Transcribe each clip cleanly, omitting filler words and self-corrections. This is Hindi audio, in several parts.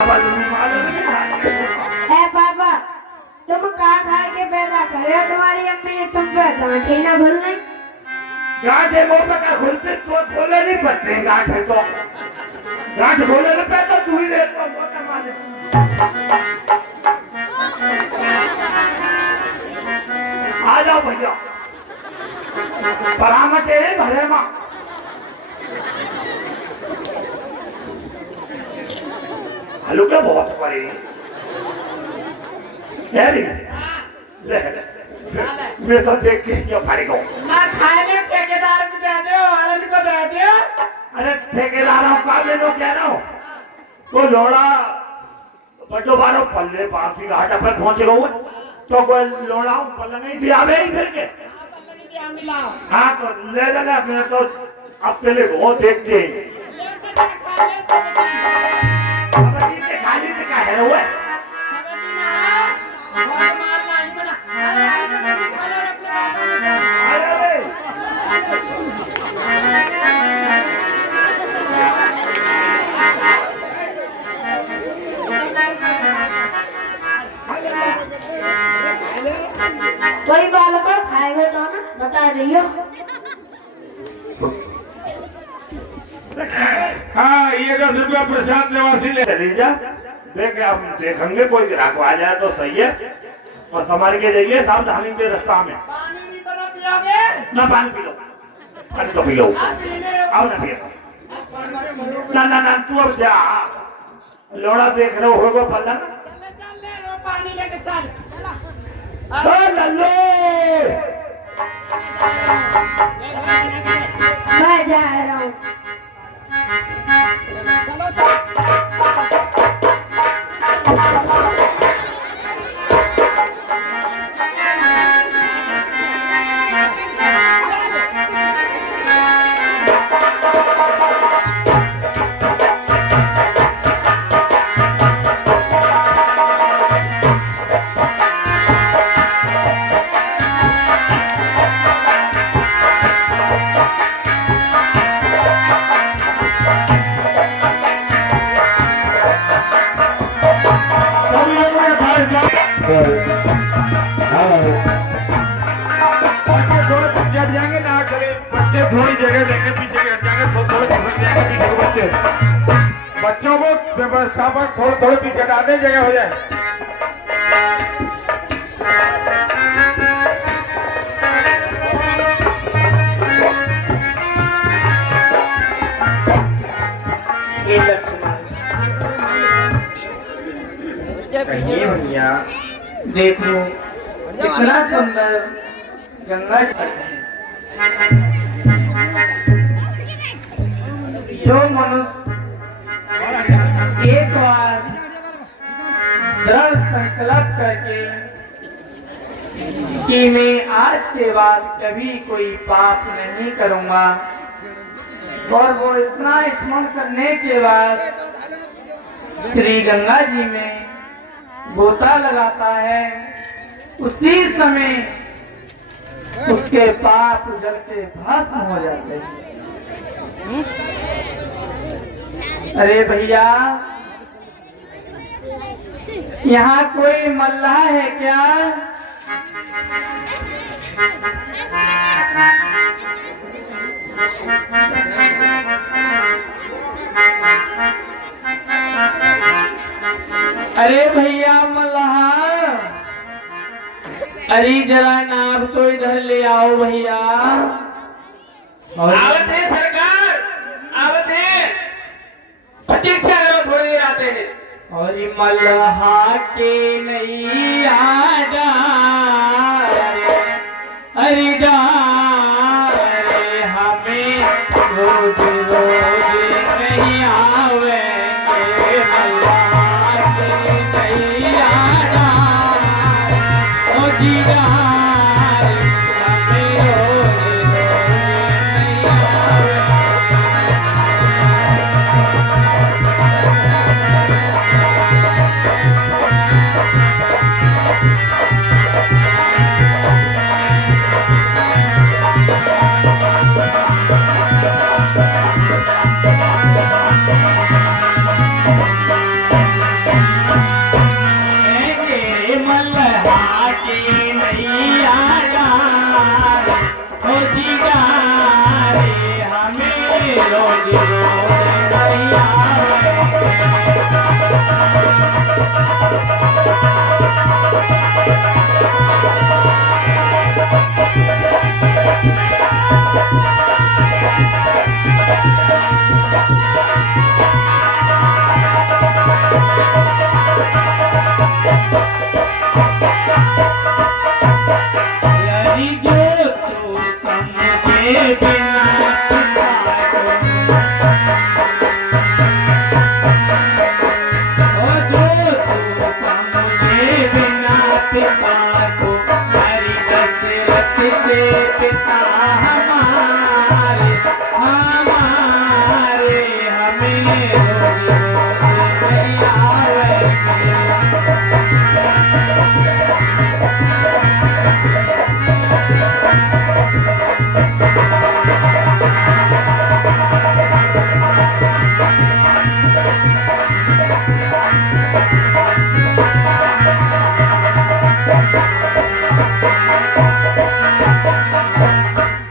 है पापा, तुम कहाँ खा के पैदा करे हो? तुम्हारी अम्मी ने तुम पे गांठे ना भूल नहीं। गांठे वो पका खुलते तो खोले नहीं पड़ते गांठे तो गांठ खोले तो पे तो तू ही ले तो मोटा मारे। आ जाओ भैया परामटे भरे माँ आलू क्या बहुत पड़े मैं तो देख के क्या पड़ेगा ना खाने ठेकेदार को दे दो, औरत को दे दो। अरे ठेकेदारों का ले लो क्या ना तो लोड़ा बड़ो बारो पल्ले बासी घाट पर पहुंचे गए तो कोई लोड़ा पल्ले नहीं दिया भाई फिर के हाँ तो ले जाना अपने तो अब पहले वो देखते हैं खाली से क्या है वो कोई बाल को खाएगा तो ना बता दियो। हाँ ये 10 रुपया प्रशांत निवासी ले लीजिए देख आप देखेंगे कोई ग्राहक आ जाए तो सही है और संभाल के जाइए सावधानी के रास्ता में पानी भी तो ना पियोगे? ना पानी पी लो पानी तो पी लो आओ ना पियो ना तू अब जा लोड़ा देख रहे हो पल्ला ना चल पानी लेके चल लल्लो मैं जा रहा हूँ। थोड़ी जगह देंगे पीछे हट जाएंगे थोड़े खिसक जाएंगे पीछे बच्चे बच्चों को व्यवस्था पर थोड़े पीछे डालने जगह हो जाए ये लक्ष्मण देखो कितना सुंदर गंगा तट है। जो मनुष्य एक बार दृढ़ संकल्प करके कि मैं आज के बाद कभी कोई पाप नहीं करूंगा और वो इतना स्मरण करने के बाद श्री गंगा जी में गोता लगाता है उसी समय उसके पाप जल के भस्म हो जाते हैं। अरे भैया यहाँ कोई मल्लाह है क्या? अरे भैया मल्लाह, अरे जरा नाव तो इधर ले आओ भैया। आवत है सरकार, आवत है, प्रतीक्षा करो थोड़ी देर आते हैं। और मल्लाह के नहीं आजा अरे डारे हमें रोज रोज नहीं आवेंगे मल्लाह के नहीं आजा ओ जीरा की नैया डारे हो जी डारे हमें रोज रोज नैया यारी जो तू समझे बिना ओ जो तू समझे बिना पिता को हरि दशरथ के पिता हमारे हमारे हमें रोज रोज नहीं आवेंगे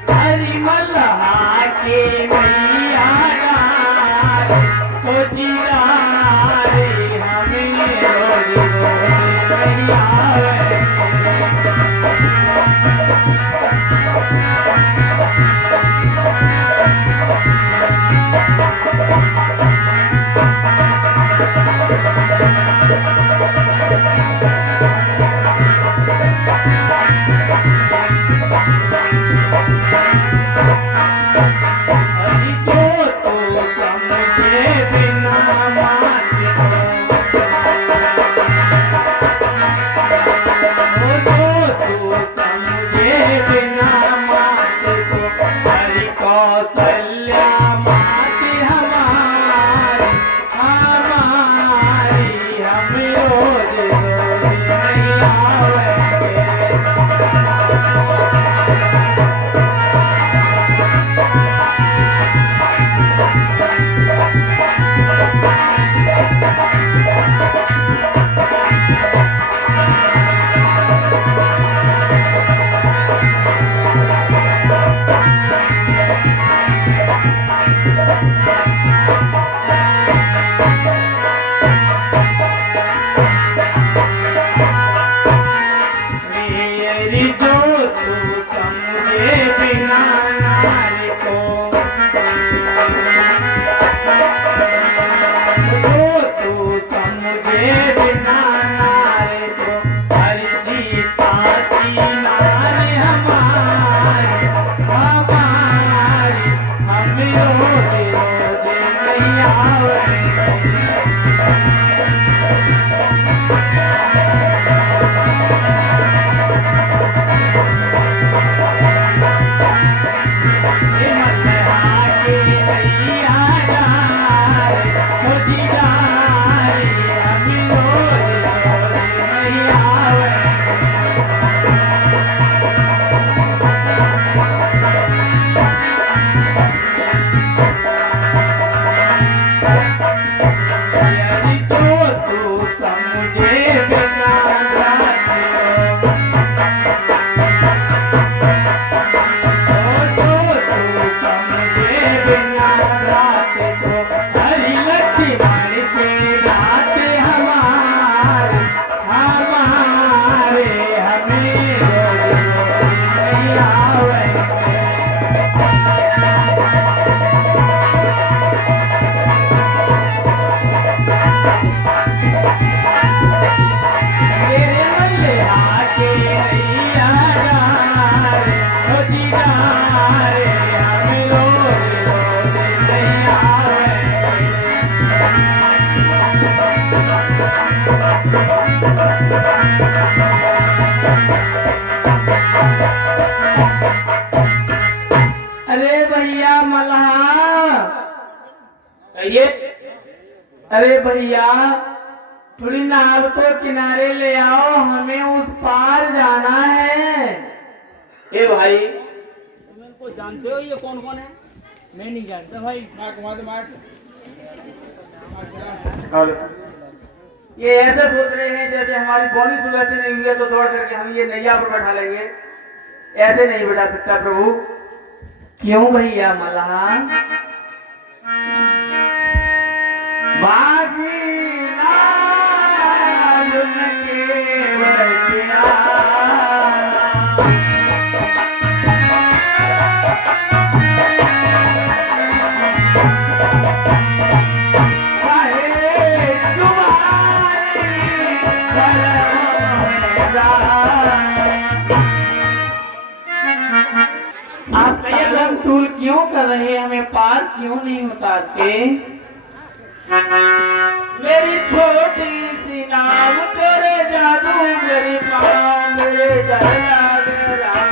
हरि मल्हा के मैया डारे तो जिरारे हमें रोज रोज नहीं आवेंगे हरि जो तू समझे बिना माने ओ जो तू समझे बिना माते तो हरि कौशल्या माते हमारी हमारी हम रोज रोज नहीं आवेंगे मेरी जो तू समझे बिना नारी को जो तू समझे बिना नारी को हरि सीता की नारी हमारी हमारी हम रोज रोज नहीं आवेंगे कहिए। अरे भैया थोड़ी नाव को किनारे ले आओ, हमें उस पार जाना है। ए भाई तुम इनको जानते हो, ये कौन कौन है? मैं नहीं जानता भाई। ये ऐसे सोच रहे हैं जैसे हमारी बॉडी सुबह से नहीं हुई है तो दौड़ करके हम ये नैया पर बैठा लेंगे। ऐसे नहीं बैठा सकता प्रभु। क्यों भैया मल्हान? बागी लाल के बरतिया आप कलम टूल क्यों कर रहे हैं? हमें पार क्यों नहीं उतारते? मेरी छोटी सी नाव तेरे जादू मेरी पाँव मेरे डर लागे राम,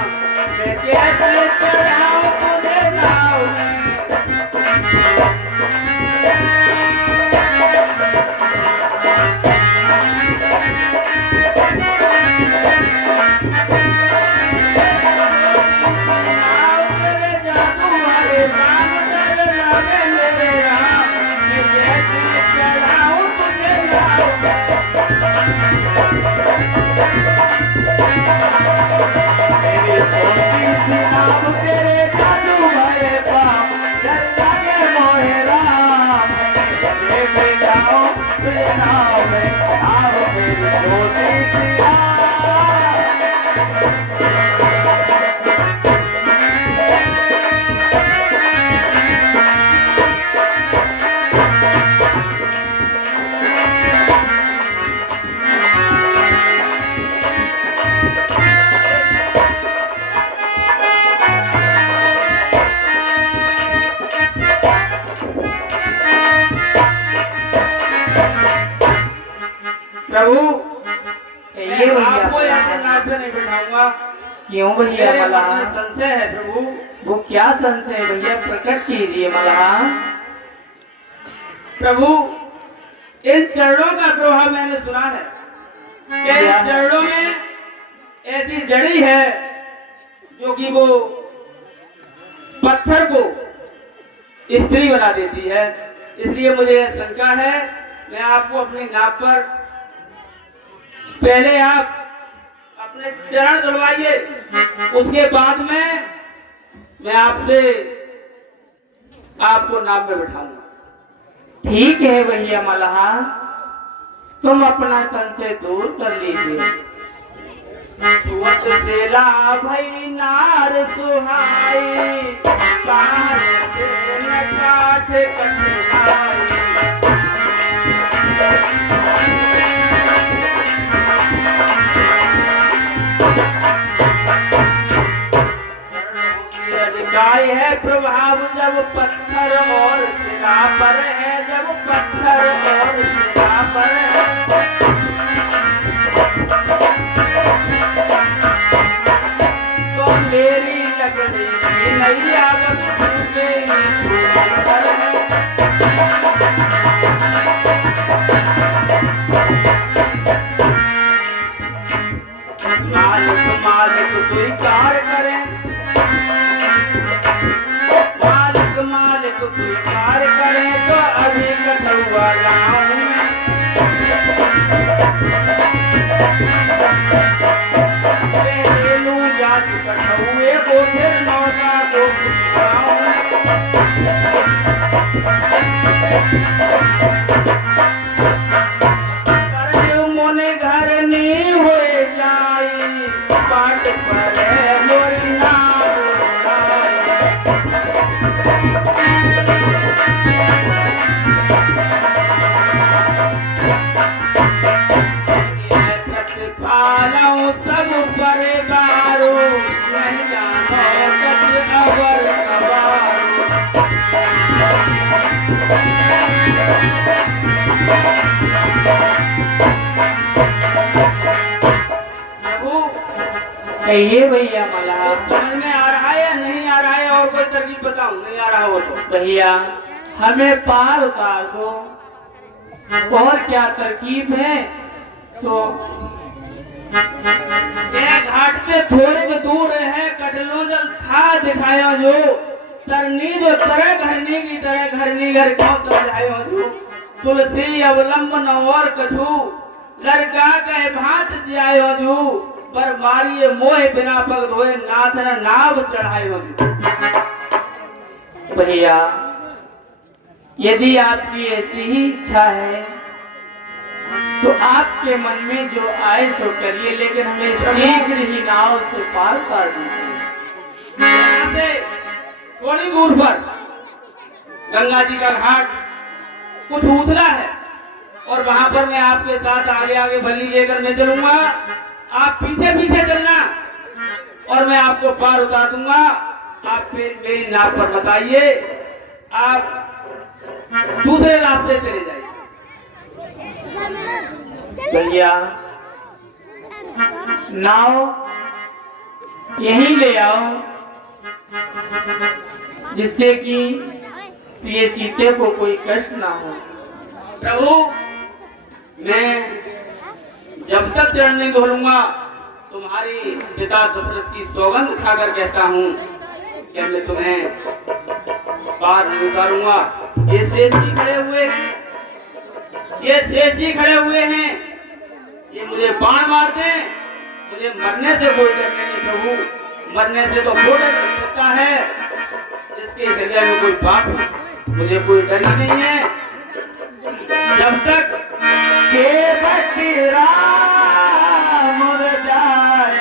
मैं कैसे चढ़ाऊं तुझे नाव में? प्रभु ये आपको ऐसे नाव पे नहीं बैठाऊंगा। क्यों भैया मल्हान? संशय है प्रभु। वो क्या संशय है भैया? प्रकट कीजिए मल्हान। प्रभु इन चरणों का प्रभाव मैंने सुना है कि इन चरणों में ऐसी जड़ी है जो कि वो पत्थर को स्त्री बना देती है। इसलिए मुझे शंका है। मैं आपको अपनी नाव पर पहले आप अपने चरण दलवाइए, उसके बाद में मैं आपको नाव में बैठाऊंगा। ठीक है भैया मल्हान, तुम अपना संशय दूर कर लीजिए। भई नार सुहाई कान से न काठ कटवाई। गाय है प्रभाव जब पत्थर और सिरा पर है, जब पत्थर और सिरा पर है। तो मेरी लकड़ी की नैया छूटे पर है। मालिक मालिक स्वीकार करें, मालिक मालिक स्वीकार करें तो अभी कठुआ लाऊं मैं। पहले लूं जांच कठुए को फिर नौका को खिसकाऊं। मोने घर नी हो जाई बाट पर मोरी नाव पालऊ सब पर गारो नहीं जानो कछ अवर कबारो। कहिए भैया मल्हान, समझ में आ रहा है या नहीं आ रहा है? और कोई तरकीब बताऊं? नहीं आ रहा हो तो भैया हमें पार उतार दो। और क्या तरकीब है? सो घाट से थोड़े दूर है कटलो जल था दिखाया जो तरनी जो तरह घरनी की तरह घरनी घर क्यों समझायो जो तुलसी अवलंबन और कछु लड़का कहे भात जियायो जू पर मारिए मोह बिना पग धोए नाथ न नाव चढ़ायो जू। भैया यदि आपकी ऐसी ही इच्छा है तो आपके मन में जो आए सो करिए, लेकिन हमें शीघ्र ही नाव से पार कर दीजिए। यहाँ से थोड़ी दूर पर गंगा जी का घाट कुछ उछला है और वहां पर मैं आपके साथ आगे आगे बल्ली लेकर मैं चलूंगा, आप पीछे पीछे चलना और मैं आपको पार उतार दूंगा। आप फिर मेरी नाव पर बताइए, आप दूसरे रास्ते चले जाइए। भैया नाव यहीं ले आओ जिससे कि ये सीते को कोई कष्ट ना हो। प्रभु मैं जब तक चरण नहीं धोलूंगा तुम्हारी पिता दशरथ की सौगंध खाकर कहता हूँ कि मैं तुम्हें पार नहीं उतारूंगा। ये शेषी खड़े हुए हैं, ये शेषी खड़े हुए हैं, ये मुझे बाण मारते हैं, मुझे मरने से कोई डर नहीं है प्रभु। मरने से तो वो डर होता है जिसके हृदय में कोई पाप है, मुझे कोई डर ही नहीं है। जब तक के बटीरा मुरझाए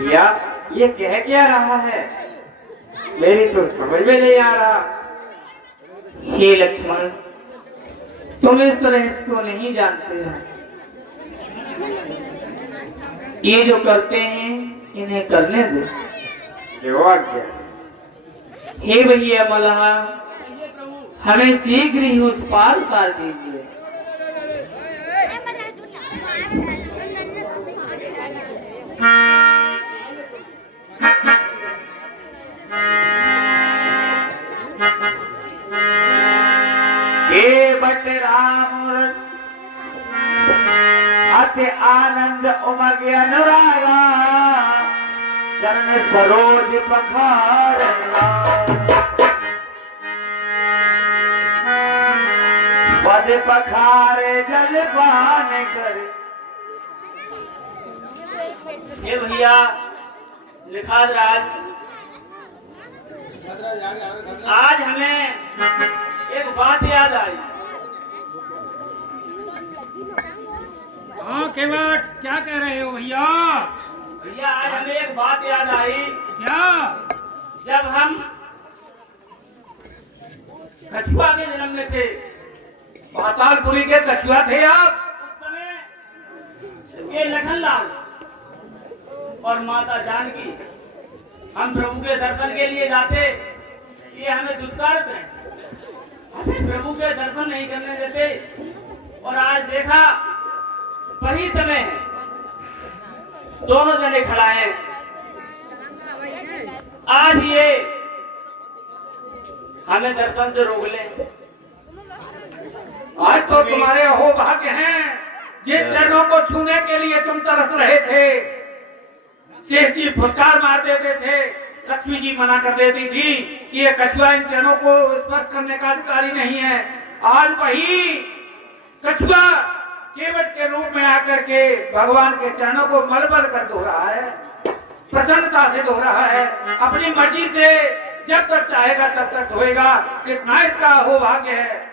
भैया ये कह क्या रहा है, मेरी तो समझ में नहीं आ रहा। हे लक्ष्मण तुम इस रहस्य को नहीं जानते हो, ये जो करते हैं इन्हें करने दो। हे भैया मल्हा हमें शीघ्र ही उस पार उतार दीजिए। बट राम अति आनंद उमग अनुरागा चरण सरोज पखारना पद पखारे जल पान करे। ये भैया लिखा राज आज हमें एक बात याद आई। हाँ केवट क्या कह रहे हो भैया? भैया आज हमें एक बात याद आई। क्या? जब हम कछुआ के जन्म में थे, पातालपुरी के कछुआ थे आप, उस समय ये लखनलाल और माता जानकी हम प्रभु के दर्शन के लिए जाते, ये हमें दुत्कारत है, हमें प्रभु के दर्शन नहीं करने देते। और आज देखा वही समय है, दोनों जने खड़ा है। आज ये हमें दर्शन से रोक ले। आज तो तुम्हारे अहो भाग्य हैं, जिन चरणों को छूने के लिए तुम तरस रहे थे। शेष जी फुटकार मार देते थे, लक्ष्मी जी मना कर देती थी कि ये कछुआ इन चरणों को स्पर्श करने का अधिकारी नहीं है। आज वही कछुआ केवट के रूप में आकर के भगवान के चरणों को मलमल कर धो रहा है, प्रसन्नता से धो रहा है, अपनी मर्जी से जब तक चाहेगा तब तक धोएगा। कितना इसका हो भाग्य है।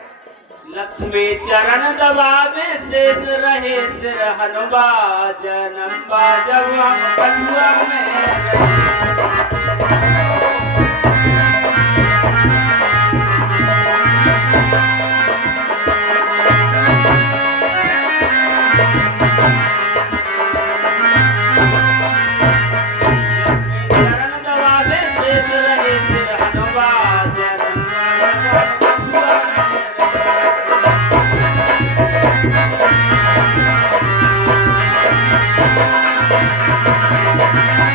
लक्ष्मी चरण दबावे शेष रहे सिर हनुमा जन्म जब हम कछुआ में Thank you.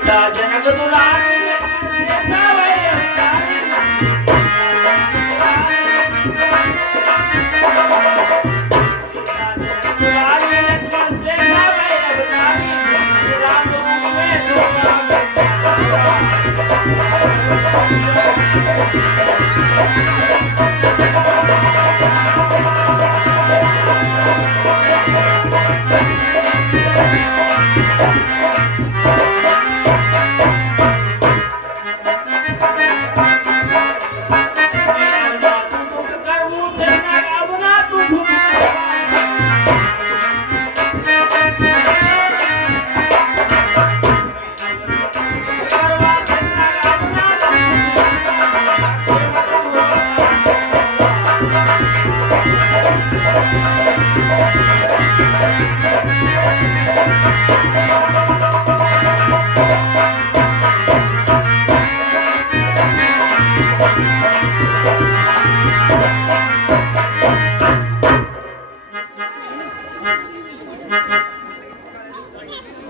सीता जनक दुलारी लक्ष्मण सीता वही अवतारी दुलारी लक्ष्मण सीता वही अवतारी राम रूप में दुर्गा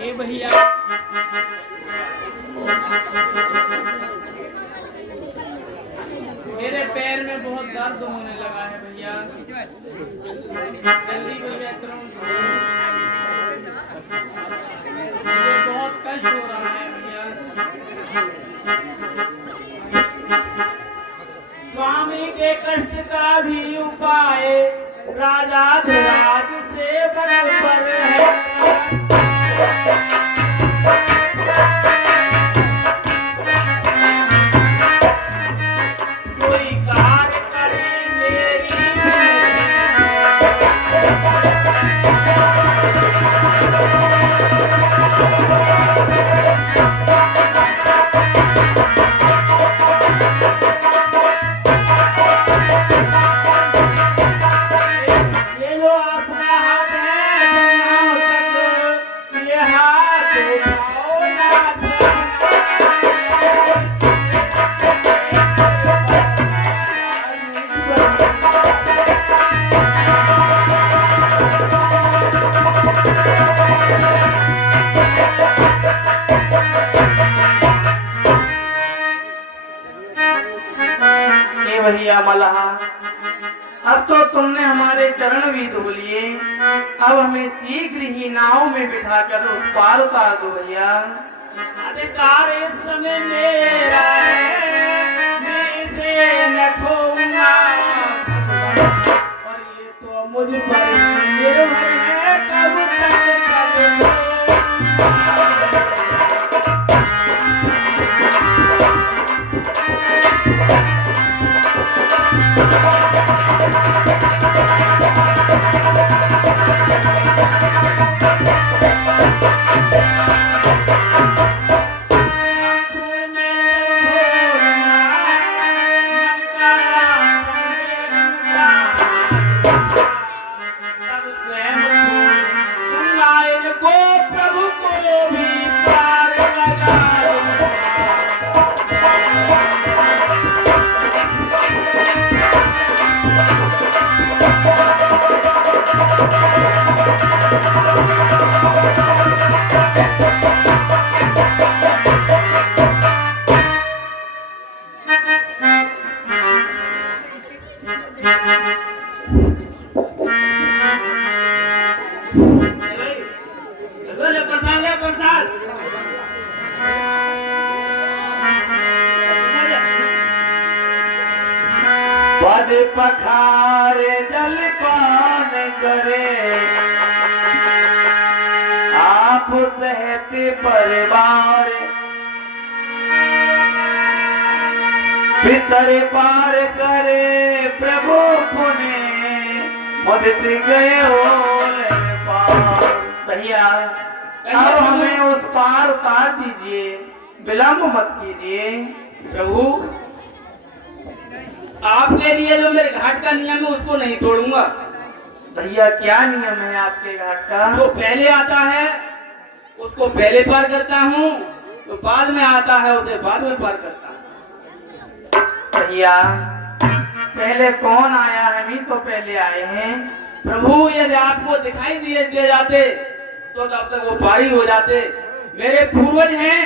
हे भैया मेरे पैर में बहुत दर्द होने लगा है भैया, जल्दी भैया तुरंत मुझे बहुत कष्ट हो रहा है भैया। स्वामी के कष्ट का भी उपाय राजा धिराज से बराबर है कोई कार्य करे मेरी ये लो अपना हाथ है तक ये हाथ उठाओ हे भैया मल्लाह, अब तो तुमने हमारे चरण भी धो लिए, अब हमें शीघ्र ही नाव में बिठाकर उस पार उतार दो भैया। अधिकार इस समय मेरा है मैं इसे न खोऊंगा और ये तो मुझ पर निर्भर है कब तक प्रभु को भी पार लगा पद पखारे जल पान करे आप सहते परिवार पितर पार करे प्रभु पुने मुदित गए हो पार। भैया अब हमें उस पार उतार दीजिए, विलंब मत कीजिए। प्रभु आपके लिए जो मेरे घाट का नियम है उसको नहीं तोड़ूंगा। भैया क्या नियम है आपके घाट का? जो पहले आता है उसको पहले पार करता हूँ, तो बाद में आता है उसे बाद में पार करता हूँ। भैया पहले कौन आया? हम ही तो पहले आए हैं। प्रभु यदि आपको दिखाई दे जाते तो तब तक वो पारी हो जाते। मेरे पूर्वज हैं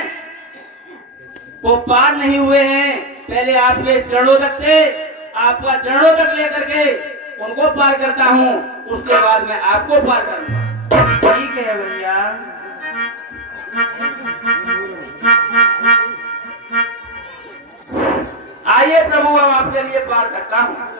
वो पार नहीं हुए हैं, पहले आपके चरणों तक से, आपका चरणों तक लेकर के उनको पार करता हूँ, उसके बाद मैं आपको पार करूंगा। ठीक है भैया। आइए प्रभु, अब आपके लिए पार करता हूँ।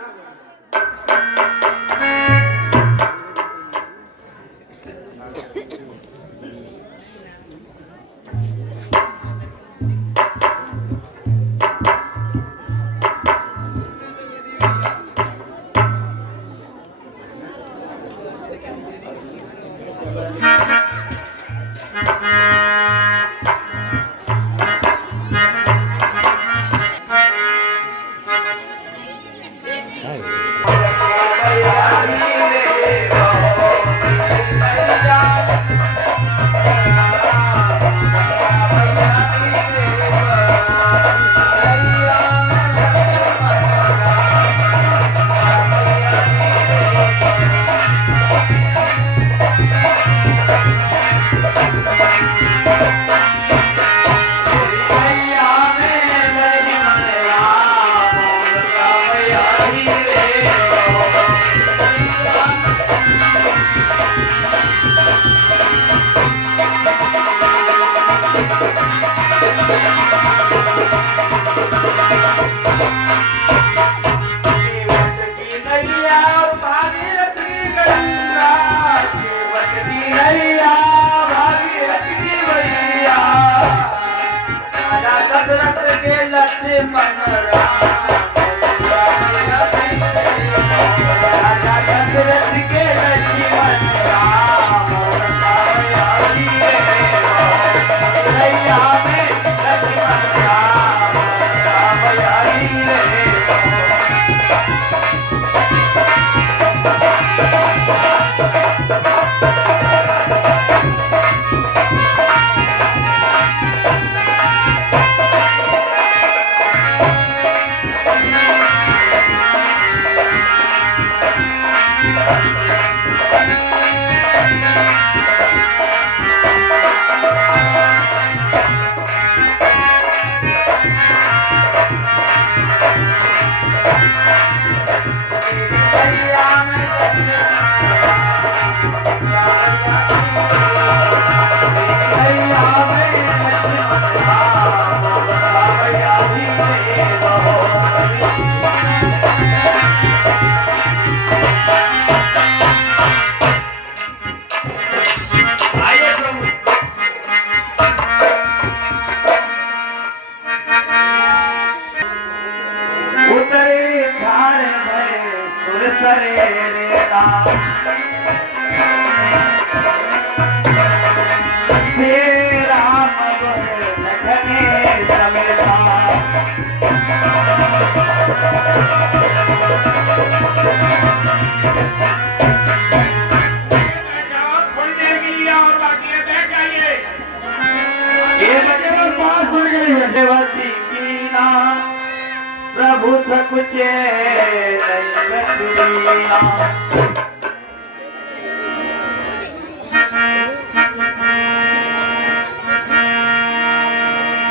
प्रभु सकुचे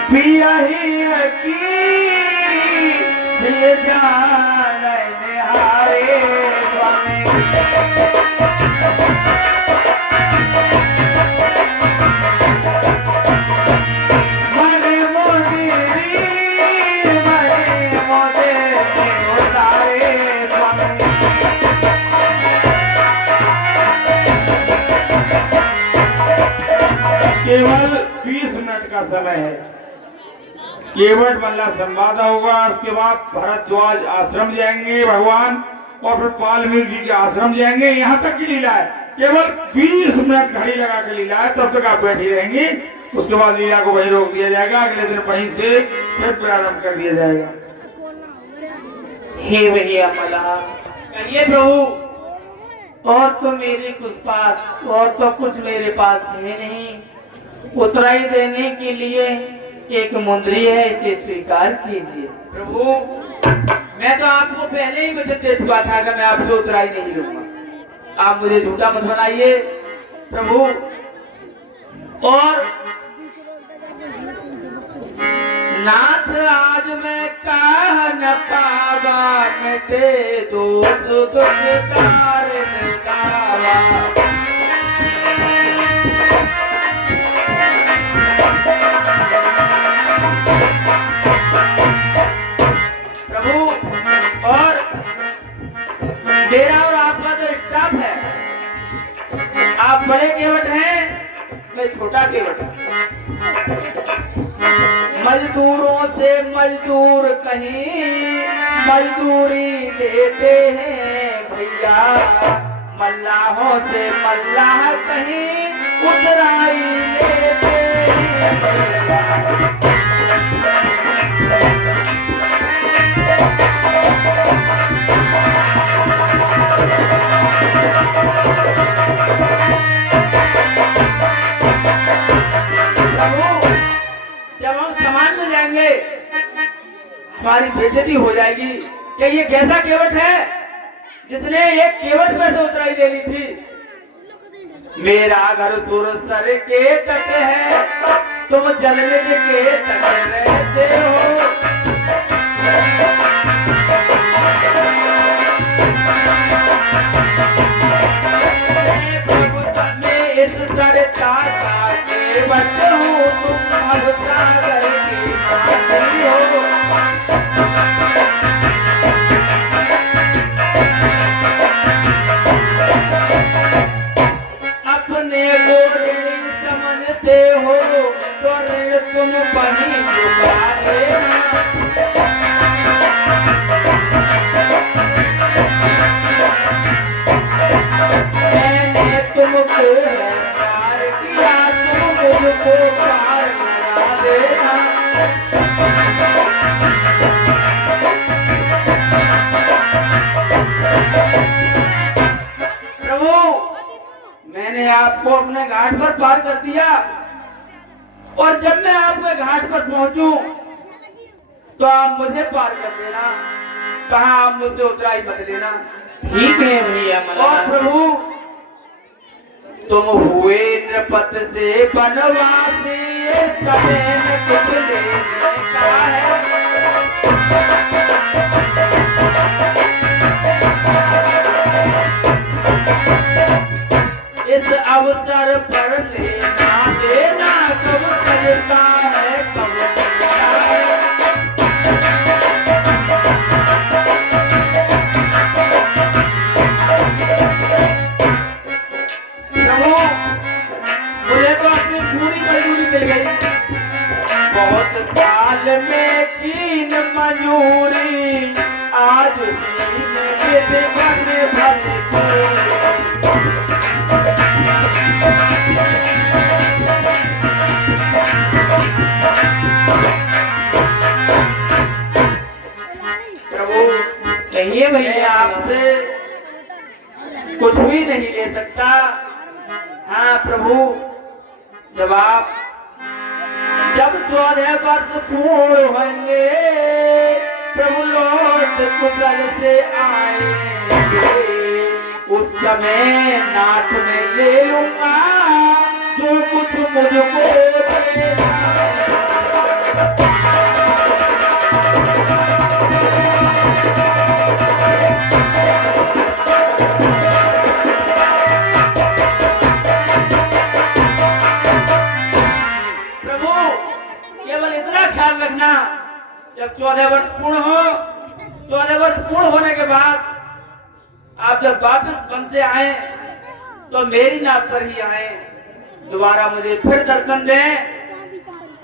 पिया ही की जान निहारे स्वामी केवल 20 मिनट का समय है। केवट मल्ला संवादा होगा, उसके बाद भरद्वाज आश्रम जाएंगे भगवान, और फिर वाल्मीकि जी के आश्रम जाएंगे। यहाँ तक की लीला है, केवल 20 मिनट घड़ी लगा के लीला है, तब तक आप बैठी रहेंगी। उसके बाद लीला को वहीं रोक दिया जाएगा, अगले दिन वहीं से फिर प्रारंभ कर दिया जाएगा। हे भैया मला, कहिए प्रभु। और तो मेरे कुछ पास और तो कुछ मेरे पास है नहीं, उतराई देने के लिए एक मुंदरी है, इसे स्वीकार कीजिए। प्रभु, मैं तो आपको पहले ही वचन दे चुका था कि मैं आपसे उतराई नहीं लूंगा। आप मुझे झूठा मत बनाइए प्रभु। और नाथ आज मैं कह न पावा मिटे दोष दुख कारण गावा। प्रभु और मेरा और आपका जो स्टाफ है, आप बड़े केवट हैं, मैं छोटा केवट हूं। मजदूरों से मजदूर कहीं मजदूरी लेते हैं भैया, मल्लाहों से मल्लाह कहीं उतराई लेते हैं भैया। जब हम समाज में जाएंगे हमारी बेइज्जती हो जाएगी कि ये कैसा केवट है जिसने एक केवट में से उतराई दे ली थी। मेरा घर सुरसर के तट है, तुम जलने के तट रहते हो। प्रभु तुम्हें इस सरता का केवट हूँ, तुम अब सागर की माटी हो। अपने को ऋणी समझते हो तो ऋण तुम वहीं चुका लेना। मैंने तुमको प्यार किया, तुम मुझको प्यार करा देना। प्रभु मैंने आपको अपने घाट पर पार कर दिया, और जब मैं आपके घाट पर पहुंचूं तो आप मुझे पार कर देना, कहाँ आप मुझसे उतराई मत लेना। ठीक है भैया और मल्लाह। प्रभु तुम हुए नृपत से बनवासी, समय में कुछ लेने का है। इस अवसर पर लेना देना कब करता है, कब करता है। प्रभु मुझे तो अपनी पूरी मजदूरी मिल गई, बहुत काल में कीन मंजूरी, आज ही मेरे मन भर प्रभु कहिए मैं भैया। आपसे कुछ भी नहीं ले सकता। हाँ प्रभु जब 14 वर्ष पूर्ण होंगे, प्रभु लौट कुशल से आएंगे, उस समय नाथ में ले लूंगा जो कुछ मुझको देना। केवल इतना ख्याल रखना, जब 14 वर्ष पूर्ण हो, 14 वर्ष पूर्ण होने के बाद आप जब वापस वन से आए तो मेरी नाव पर ही आए, दोबारा मुझे फिर दर्शन दें,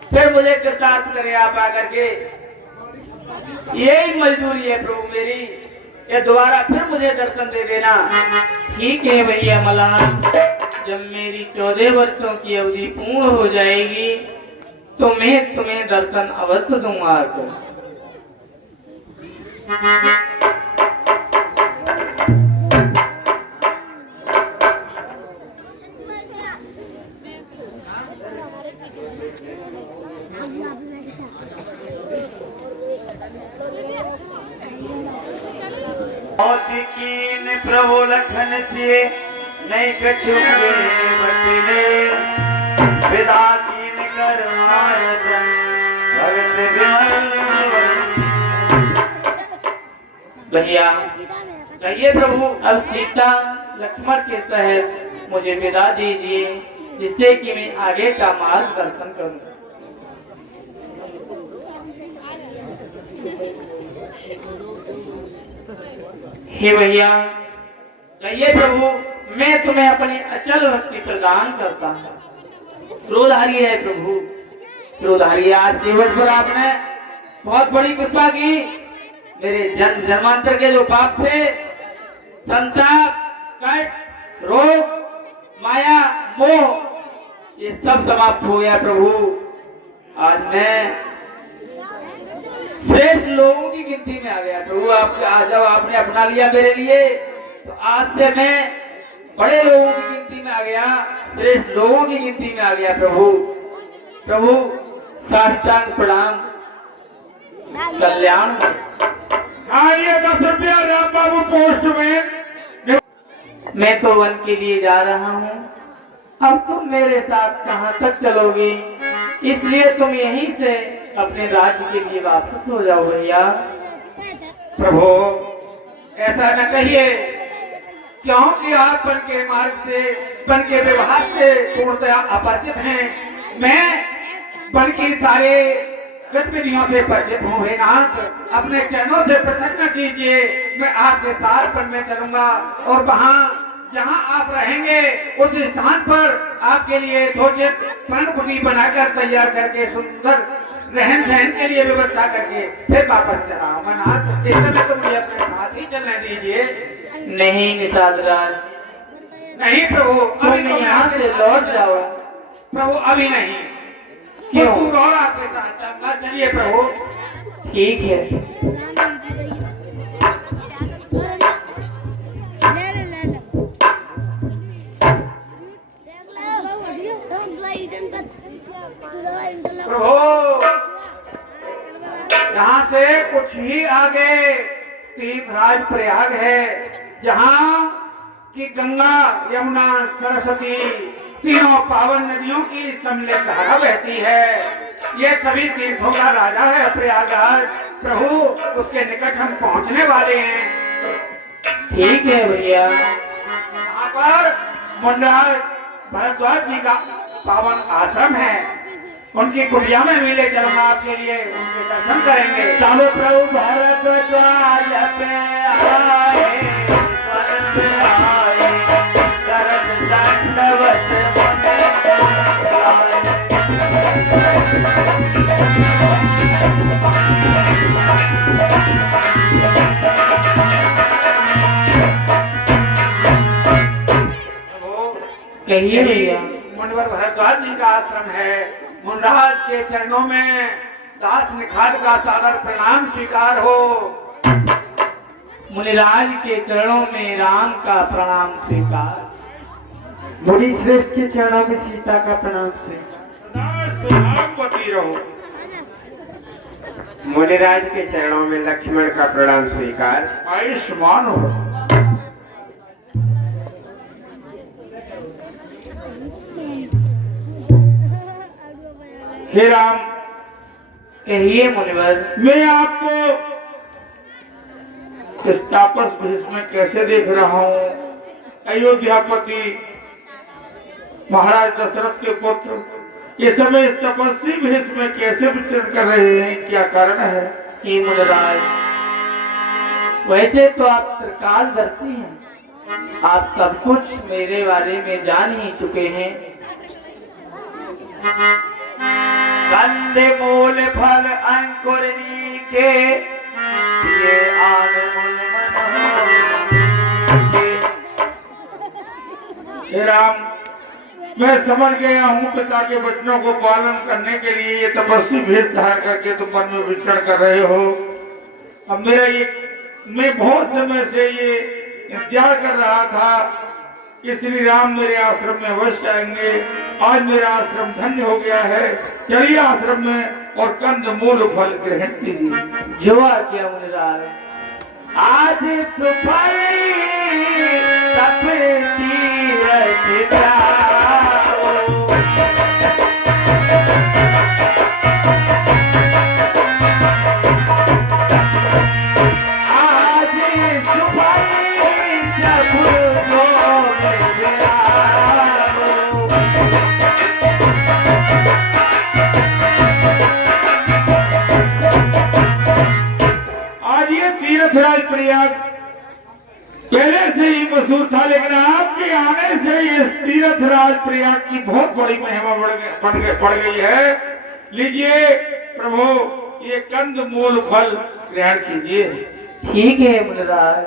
फिर मुझे कृतार्थ करें आप आकर के। यही मजदूरी है प्रभु मेरी, ये दोबारा फिर मुझे दर्शन दे देना। ठीक है भैया मल्लाह। जब मेरी 14 वर्षों की अवधि पूर्ण हो जाएगी तो मैं तुम्हें दर्शन अवश्य दूंगा आकर। कीन प्रभु लखन से नहीं कछु के बटले, विदा कीन कर मार भगत बिना भैया कहिए प्रभु। अब सीता लक्ष्मण के सहित मुझे विदा दीजिए, जिससे कि मैं आगे का मार्गदर्शन करूं। हे भैया कहिए प्रभु। मैं तुम्हें अपनी अचल भक्ति प्रदान करता हूँ। क्रोधारी है प्रभु, क्रोधारी। आज केवट पर आपने बहुत बड़ी कृपा की। मेरे जन्म जन्मांतर के जो पाप थे, संताप, कष्ट, रोग, माया, मोह, ये सब समाप्त हो गया प्रभु। आज मैं श्रेष्ठ लोगों की गिनती में आ गया प्रभु। आप आज जब आपने अपना लिया मेरे लिए, तो आज से मैं बड़े लोगों की गिनती में आ गया, श्रेष्ठ लोगों की गिनती में आ गया प्रभु। प्रभु साष्टांग प्रणाम, कल्याण हो। हाँ, ये 10 रुपया राम बाबू पोस्ट में। मैं तो वन के लिए जा रहा हूँ, अब तुम मेरे साथ कहाँ तक चलोगे? इसलिए तुम यहीं से अपने राज्य के लिए वापस हो जाओ भैया। प्रभु ऐसा न कहिए, क्योंकि आप वन के मार्ग से, वन के व्यवहार से पूर्णतया अपरिचित हैं। मैं वन की सारे गतिविधियों से परिचित हूँ। हे नाथ, अपने चरणों से प्रसन्न कीजिए। मैं आपके साथ वन में चलूंगा और वहाँ जहाँ आप रहेंगे उस स्थान पर आपके लिए थोचित पर्णकुटी बनाकर तैयार करके सुंदर रहन सहन के लिए व्यवस्था करके फिर वापस चला। अमरनाथ, इस समय तो मुझे अपने साथ ही चलने दीजिए। नहीं निषाद राज, नहीं प्रभु, अभी तुम तो यहाँ से लौट जाओ। प्रभु, अभी नहीं। क्यों? तू और आपके साथ चलना। चलिए प्रभु। ठीक है। प्रभु, यहाँ से कुछ ही आगे तीर्थराज प्रयाग है, जहाँ की गंगा, यमुना, सरस्वती तीनों पावन नदियों की सम्मिलित धारा बहती है। ये सभी तीर्थों का राजा है प्रयागराज। प्रभु, उसके निकट हम पहुँचने वाले हैं। ठीक है भैया। यहाँ पर मुंडराज भरद्वाज जी का पावन आश्रम है। उनकी कुटिया में भी ले चलूंगा आपके लिए, उनके दर्शन करेंगे। चलो प्रभु भरद्वाज पे आए, वन पे आए, करत दंडवत मुनि कहिए भैया। मुनिवर भरद्वाज जी का आश्रम है। मुंडराज के चरणों में दास निखार का सादर प्रणाम स्वीकार हो। मुनिराज के चरणों में राम का प्रणाम स्वीकार। मुनि श्रेष्ठ के चरणों में सीता का प्रणाम स्वीकार। सदा सुहागवती रहो। मुनिराज के चरणों में लक्ष्मण का प्रणाम स्वीकार। आयुष्मान हो। हे राम, कहिए मुनिवर। मैं आपको इस तापस भेष में कैसे देख रहा हूँ? अयोध्यापति महाराज दशरथ के पुत्र इस समय इस तपस्वी भेष में कैसे विचरण कर रहे हैं? क्या कारण है? हे मुनिराज, वैसे तो आप त्रिकालदर्शी हैं, आप सब कुछ मेरे बारे में जान ही चुके हैं। कंदे मूल फल अंकुर के ये आन मुन हे राम, मैं समझ गया हूँ पिता के वचनों को पालन करने के लिए ये तपस्वी भेष धारण करके तुम मन में विचरण कर रहे हो। अब मेरा ये, मैं बहुत समय से ये इंतजार कर रहा था कि श्री राम मेरे आश्रम में अवश्य आएंगे। आज मेरा आश्रम धन्य हो गया है। चलिए आश्रम में और कंद मूल फल ग्रहण कीजिए। जो आज्ञा मुनिराज। आज सुफल तप तीरथ जाओ, आज ही मशहूर था, लेकिन आपके आने से इस तीर्थ राज प्रयाग की बहुत बड़ी महिमा बढ़ गई है। लीजिए प्रभु, ये कंद मूल फल ग्रहण कीजिए। ठीक है मुनिराज।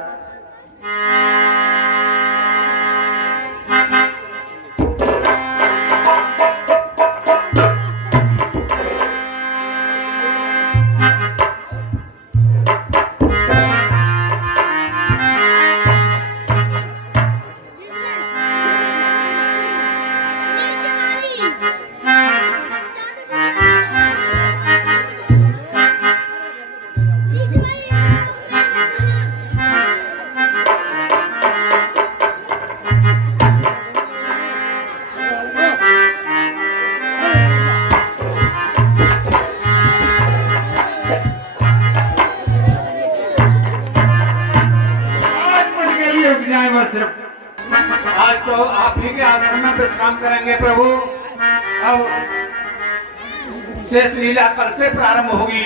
आज तो आप ही के आदर में विश्राम करेंगे प्रभु। अब शेष लीला कल से प्रारंभ होगी।